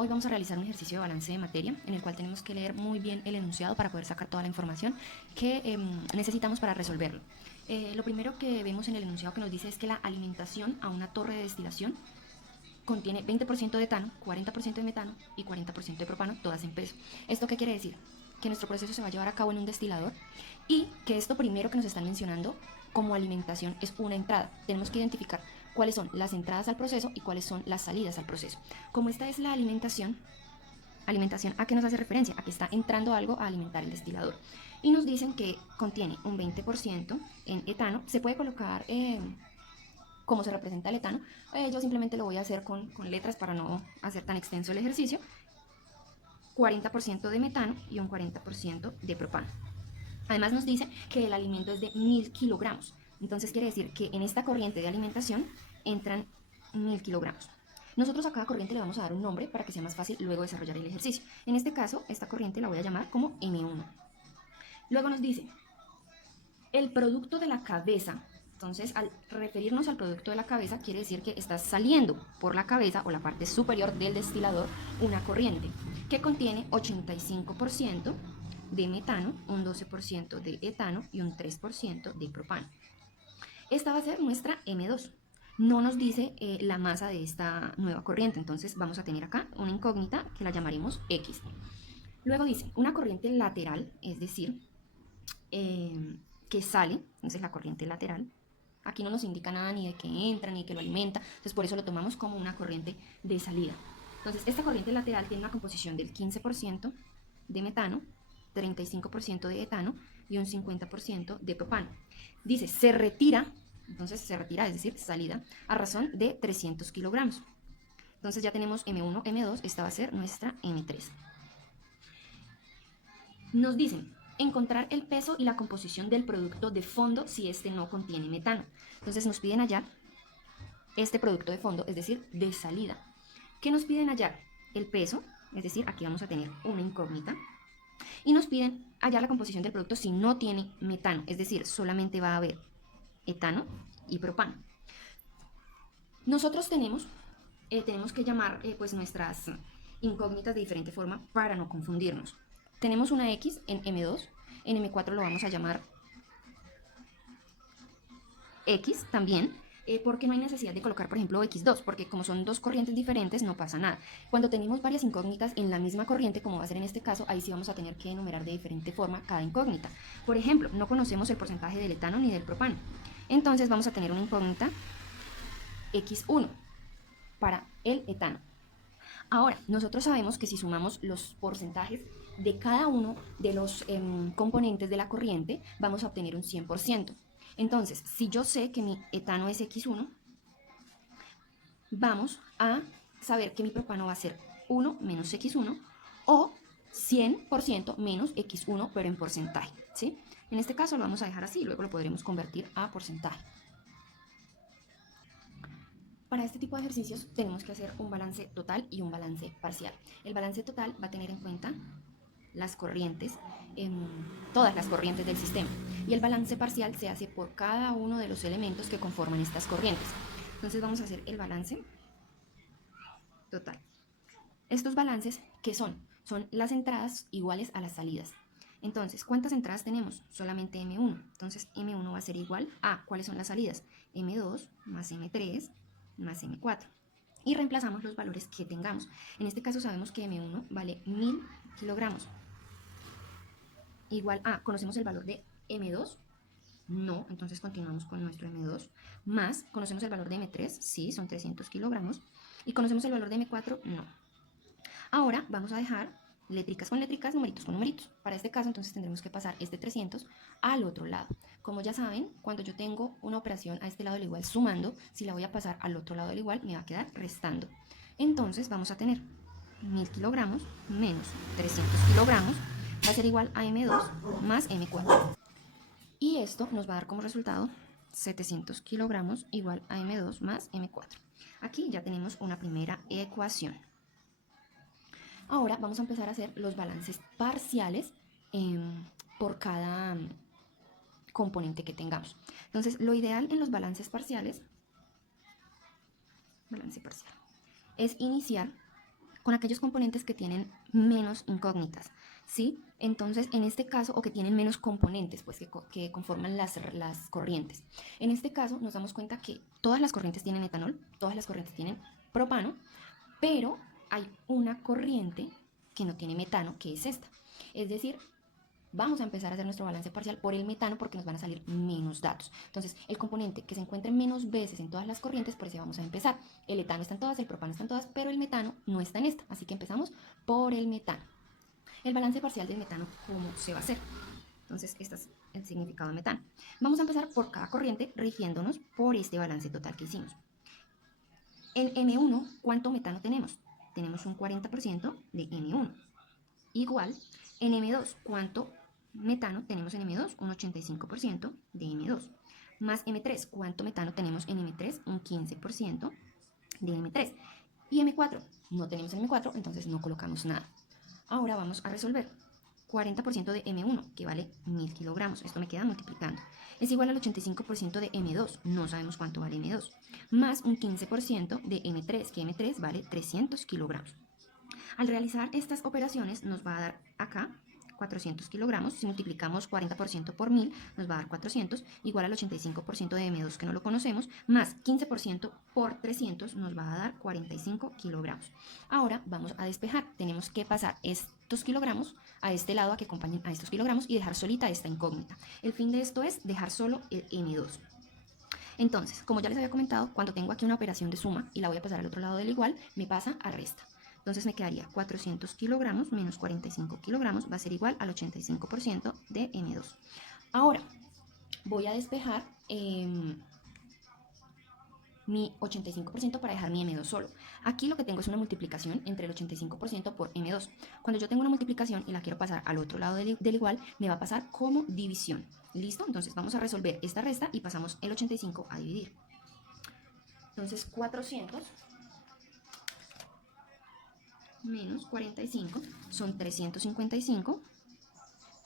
Hoy vamos a realizar un ejercicio de balance de materia en el cual tenemos que leer muy bien el enunciado para poder sacar toda la información que necesitamos para resolverlo. Lo primero que vemos en el enunciado que nos dice es que la alimentación a una torre de destilación contiene 20% de etano, 40% de metano y 40% de propano, todas en peso. ¿Esto qué quiere decir? Que nuestro proceso se va a llevar a cabo en un destilador y que esto primero que nos están mencionando como alimentación es una entrada. Tenemos que identificar cuáles son las entradas al proceso y cuáles son las salidas al proceso. Como esta es la alimentación, ¿a qué nos hace referencia? A que está entrando algo a alimentar el destilador. Y nos dicen que contiene un 20% en etano. Se puede colocar cómo se representa el etano. Yo simplemente lo voy a hacer con letras para no hacer tan extenso el ejercicio. 40% de metano y un 40% de propano. Además nos dice que el alimento es de 1000 kilogramos. Entonces quiere decir que en esta corriente de alimentación entran 1000 kilogramos. Nosotros a cada corriente le vamos a dar un nombre para que sea más fácil luego desarrollar el ejercicio. En este caso, esta corriente la voy a llamar como M1. Luego nos dice, el producto de la cabeza. Entonces, al referirnos al producto de la cabeza, quiere decir que está saliendo por la cabeza o la parte superior del destilador una corriente que contiene 85% de metano, un 12% de etano y un 3% de propano. Esta va a ser nuestra M2. No nos dice la masa de esta nueva corriente, entonces vamos a tener acá una incógnita que la llamaremos X. Luego dice, una corriente lateral, es decir, que sale, entonces la corriente lateral. Aquí no nos indica nada ni de que entra ni de que lo alimenta, entonces por eso lo tomamos como una corriente de salida. Entonces esta corriente lateral tiene una composición del 15% de metano, 35% de etano y un 50% de propano. Dice, se retira, entonces se retira, es decir, salida, a razón de 300 kilogramos. Entonces ya tenemos M1, M2, esta va a ser nuestra M3. Nos dicen, encontrar el peso y la composición del producto de fondo si este no contiene metano. Entonces nos piden hallar este producto de fondo, es decir, de salida. ¿Qué nos piden hallar? El peso, es decir, aquí vamos a tener una incógnita. Y nos piden hallar la composición del producto si no tiene metano, es decir, solamente va a haber etano y propano. Nosotros tenemos que llamar pues nuestras incógnitas de diferente forma para no confundirnos. Tenemos una X en M2, en M4 lo vamos a llamar X también, porque no hay necesidad de colocar, por ejemplo, X2, porque como son dos corrientes diferentes, no pasa nada. Cuando tenemos varias incógnitas en la misma corriente, como va a ser en este caso, ahí sí vamos a tener que enumerar de diferente forma cada incógnita. Por ejemplo, no conocemos el porcentaje del etano ni del propano. Entonces vamos a tener una incógnita X1 para el etano. Ahora, nosotros sabemos que si sumamos los porcentajes de cada uno de los componentes de la corriente, vamos a obtener un 100%. Entonces, si yo sé que mi etano es X1, vamos a saber que mi propano va a ser 1 menos X1 o 100% menos X1, pero en porcentaje, ¿sí? En este caso lo vamos a dejar así, luego lo podremos convertir a porcentaje. Para este tipo de ejercicios tenemos que hacer un balance total y un balance parcial. El balance total va a tener en cuenta las corrientes, todas las corrientes del sistema. Y el balance parcial se hace por cada uno de los elementos que conforman estas corrientes. Entonces vamos a hacer el balance total. Estos balances, ¿qué son? Son las entradas iguales a las salidas. Entonces, ¿cuántas entradas tenemos? Solamente M1. Entonces, M1 va a ser igual a, ¿cuáles son las salidas? M2 más M3 más M4. Y reemplazamos los valores que tengamos. En este caso sabemos que M1 vale 1000 kilogramos. Igual a, ¿conocemos el valor de M2? No, entonces continuamos con nuestro M2. Más, ¿conocemos el valor de M3? Sí, son 300 kilogramos. ¿Y conocemos el valor de M4? No. Ahora vamos a dejar letricas con letricas, numeritos con numeritos. Para este caso entonces tendremos que pasar este 300 al otro lado. Como ya saben, cuando yo tengo una operación a este lado del igual sumando, si la voy a pasar al otro lado del igual me va a quedar restando. Entonces vamos a tener 1000 kilogramos menos 300 kilogramos va a ser igual a M2 más M4. Y esto nos va a dar como resultado 700 kilogramos igual a M2 más M4. Aquí ya tenemos una primera ecuación. Ahora vamos a empezar a hacer los balances parciales por cada componente que tengamos. Entonces, lo ideal en los balances parciales, balance parcial, es iniciar con aquellos componentes que tienen menos incógnitas, ¿sí? Entonces, en este caso, o que tienen menos componentes, pues que conforman las corrientes. En este caso, nos damos cuenta que todas las corrientes tienen etanol, todas las corrientes tienen propano, pero hay una corriente que no tiene metano, que es esta. Es decir, vamos a empezar a hacer nuestro balance parcial por el metano porque nos van a salir menos datos. Entonces, el componente que se encuentre menos veces en todas las corrientes, por eso vamos a empezar. El etano está en todas, el propano está en todas, pero el metano no está en esta. Así que empezamos por el metano. El balance parcial del metano, ¿cómo se va a hacer? Entonces, este es el significado de metano. Vamos a empezar por cada corriente rigiéndonos por este balance total que hicimos. En M1, ¿cuánto metano tenemos? Tenemos un 40% de M1. Igual, en M2, ¿cuánto metano tenemos en M2? Un 85% de M2. Más M3, ¿cuánto metano tenemos en M3? Un 15% de M3. Y M4, no tenemos M4, entonces no colocamos nada. Ahora vamos a resolver. 40% de M1, que vale 1000 kilogramos. Esto me queda multiplicando. Es igual al 85% de M2, no sabemos cuánto vale M2. Más un 15% de M3, que M3 vale 300 kilogramos. Al realizar estas operaciones nos va a dar acá 400 kilogramos. Si multiplicamos 40% por 1000 nos va a dar 400, igual al 85% de M2 que no lo conocemos, más 15% por 300 nos va a dar 45 kilogramos. Ahora vamos a despejar. Tenemos que pasar estos kilogramos a este lado a que acompañen a estos kilogramos y dejar solita esta incógnita. El fin de esto es dejar solo el M2. Entonces, como ya les había comentado, cuando tengo aquí una operación de suma y la voy a pasar al otro lado del igual, me pasa a resta. Entonces me quedaría 400 kilogramos menos 45 kilogramos va a ser igual al 85% de M2. Ahora voy a despejar mi 85% para dejar mi M2 solo. Aquí lo que tengo es una multiplicación entre el 85% por M2. Cuando yo tengo una multiplicación y la quiero pasar al otro lado del igual, me va a pasar como división. ¿Listo? Entonces vamos a resolver esta resta y pasamos el 85 a dividir. Entonces 400 menos 45 son 355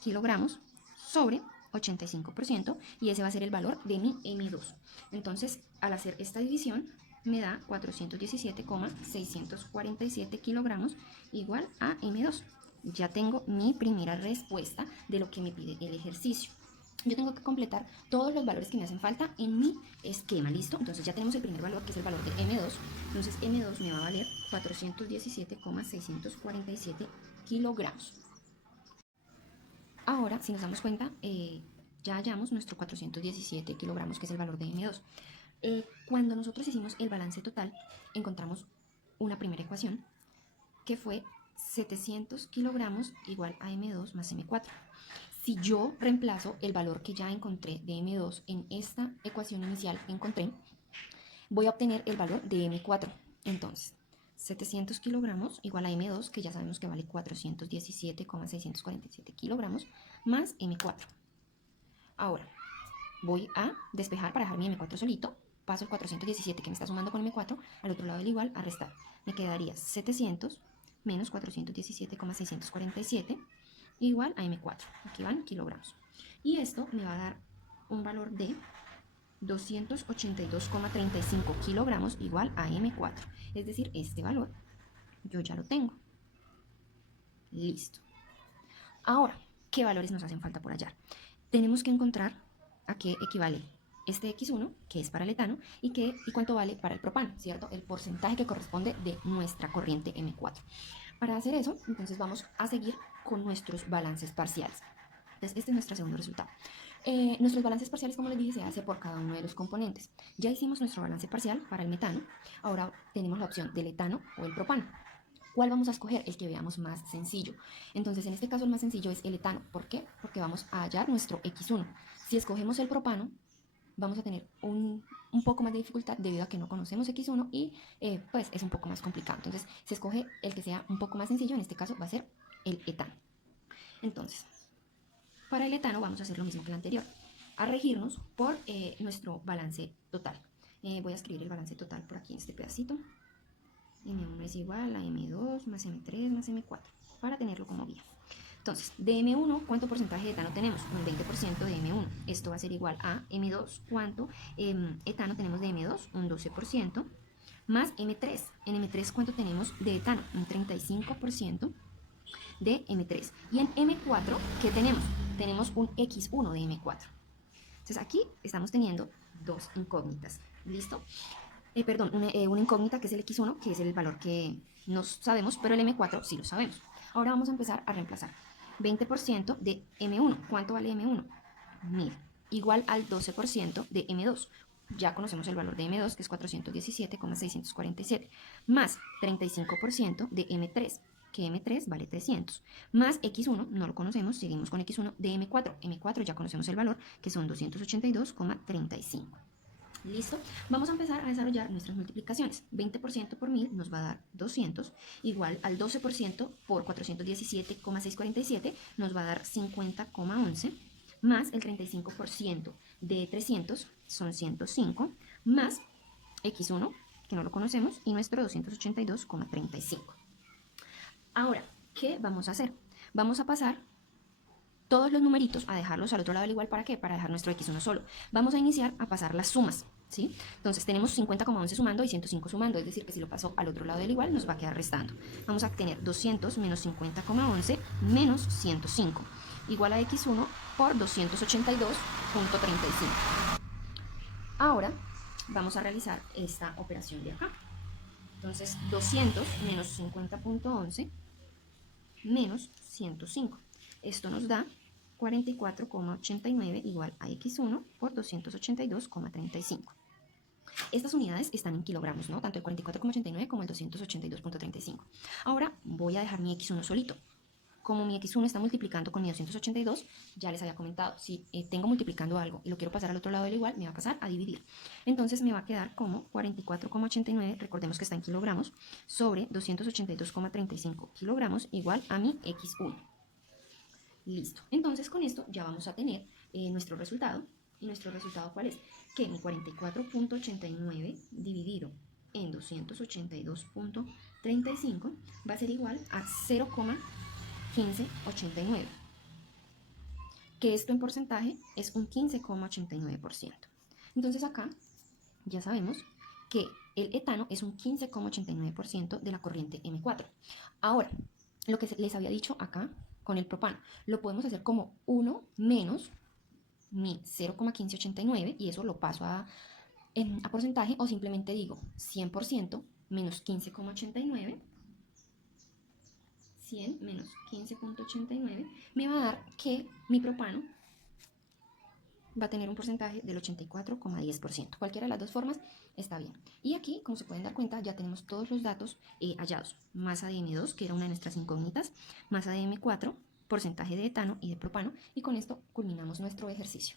kilogramos sobre 85% y ese va a ser el valor de mi M2. Entonces, al hacer esta división, me da 417,647 kilogramos igual a M2. Ya tengo mi primera respuesta de lo que me pide el ejercicio. Yo tengo que completar todos los valores que me hacen falta en mi esquema, ¿listo? Entonces ya tenemos el primer valor, que es el valor de M2. Entonces M2 me va a valer 417,647 kilogramos. Ahora, si nos damos cuenta, ya hallamos nuestro 417 kilogramos, que es el valor de M2. Cuando nosotros hicimos el balance total, encontramos una primera ecuación, que fue 700 kilogramos igual a M2 más M4. Si yo reemplazo el valor que ya encontré de M2 en esta ecuación inicial que encontré, voy a obtener el valor de M4. Entonces, 700 kilogramos igual a M2, que ya sabemos que vale 417,647 kilogramos, más M4. Ahora, voy a despejar para dejar mi M4 solito. Paso el 417 que me está sumando con M4 al otro lado del igual a restar. Me quedaría 700 menos 417,647 igual a M4. Aquí van kilogramos. Y esto me va a dar un valor de 282,35 kilogramos igual a M4. Es decir, este valor yo ya lo tengo. Listo. Ahora, ¿qué valores nos hacen falta por hallar? Tenemos que encontrar a qué equivale este X1, que es para el etano, y cuánto vale para el propano, ¿cierto? El porcentaje que corresponde de nuestra corriente M4. Para hacer eso, entonces vamos a seguir con nuestros balances parciales. Entonces, este es nuestro segundo resultado. Nuestros balances parciales, como les dije, se hace por cada uno de los componentes. Ya hicimos nuestro balance parcial para el metano. Ahora tenemos la opción del etano o el propano. ¿Cuál vamos a escoger? El que veamos más sencillo. Entonces, en este caso, el más sencillo es el etano. ¿Por qué? Porque vamos a hallar nuestro X1. Si escogemos el propano, vamos a tener un poco más de dificultad debido a que no conocemos X1 y pues es un poco más complicado. Entonces, se escoge el que sea un poco más sencillo. En este caso va a ser el etano. Entonces, para el etano vamos a hacer lo mismo que el anterior, a regirnos por nuestro balance total. Voy a escribir el balance total por aquí en este pedacito. M1 es igual a M2 más M3 más M4, para tenerlo como guía. Entonces, de M1, ¿cuánto porcentaje de etano tenemos? Un 20% de M1. Esto va a ser igual a M2, ¿cuánto etano tenemos de M2? Un 12%, más M3. En M3, ¿cuánto tenemos de etano? Un 35% de M3. Y en M4, ¿qué tenemos? Tenemos un X1 de M4. Entonces aquí estamos teniendo dos incógnitas. ¿Listo? Perdón, una incógnita que es el X1, que es el valor que no sabemos, pero el M4 sí lo sabemos. Ahora vamos a empezar a reemplazar. 20% de M1. ¿Cuánto vale M1? 1000. Igual al 12% de M2. Ya conocemos el valor de M2, que es 417,647. Más 35% de M3, que M3 vale 300. Más X1, no lo conocemos, seguimos con X1 de M4. M4 ya conocemos el valor, que son 282,35. ¿Listo? Vamos a empezar a desarrollar nuestras multiplicaciones. 20% por 1000 nos va a dar 200, igual al 12% por 417,647 nos va a dar 50,11, más el 35% de 300 son 105, más X1, que no lo conocemos, y nuestro 282,35. Ahora, ¿qué vamos a hacer? Vamos a pasar todos los numeritos a dejarlos al otro lado del igual. ¿Para qué? Para dejar nuestro X1 solo. Vamos a iniciar a pasar las sumas, ¿sí? Entonces tenemos 50,11 sumando y 105 sumando, es decir, que si lo paso al otro lado del igual nos va a quedar restando. Vamos a tener 200 menos 50,11 menos 105, igual a X1 por 282,35. Ahora vamos a realizar esta operación de acá. Entonces 200 menos 50,11 menos 105. Esto nos da 44,89 igual a X1 por 282,35. Estas unidades están en kilogramos, ¿no? Tanto el 44,89 como el 282,35. Ahora voy a dejar mi X1 solito. Como mi X1 está multiplicando con mi 282, ya les había comentado, si tengo multiplicando algo y lo quiero pasar al otro lado del igual, me va a pasar a dividir. Entonces me va a quedar como 44,89, recordemos que está en kilogramos, sobre 282,35 kilogramos igual a mi X1. Listo. Entonces con esto ya vamos a tener nuestro resultado. ¿Y nuestro resultado cuál es? Que mi 44,89 dividido en 282,35 va a ser igual a 0,1589. Que esto en porcentaje es un 15,89%. Entonces acá ya sabemos que el etano es un 15,89% de la corriente M4. Ahora, lo que les había dicho acá con el propano, lo podemos hacer como 1 menos mi 0,1589 y eso lo paso a porcentaje, o simplemente digo 100% menos 15,89, 100 menos 15,89 me va a dar que mi propano va a tener un porcentaje del 84,10%. Cualquiera de las dos formas está bien. Y aquí, como se pueden dar cuenta, ya tenemos todos los datos hallados. Masa de M2, que era una de nuestras incógnitas, masa de M4, porcentaje de etano y de propano, y con esto culminamos nuestro ejercicio.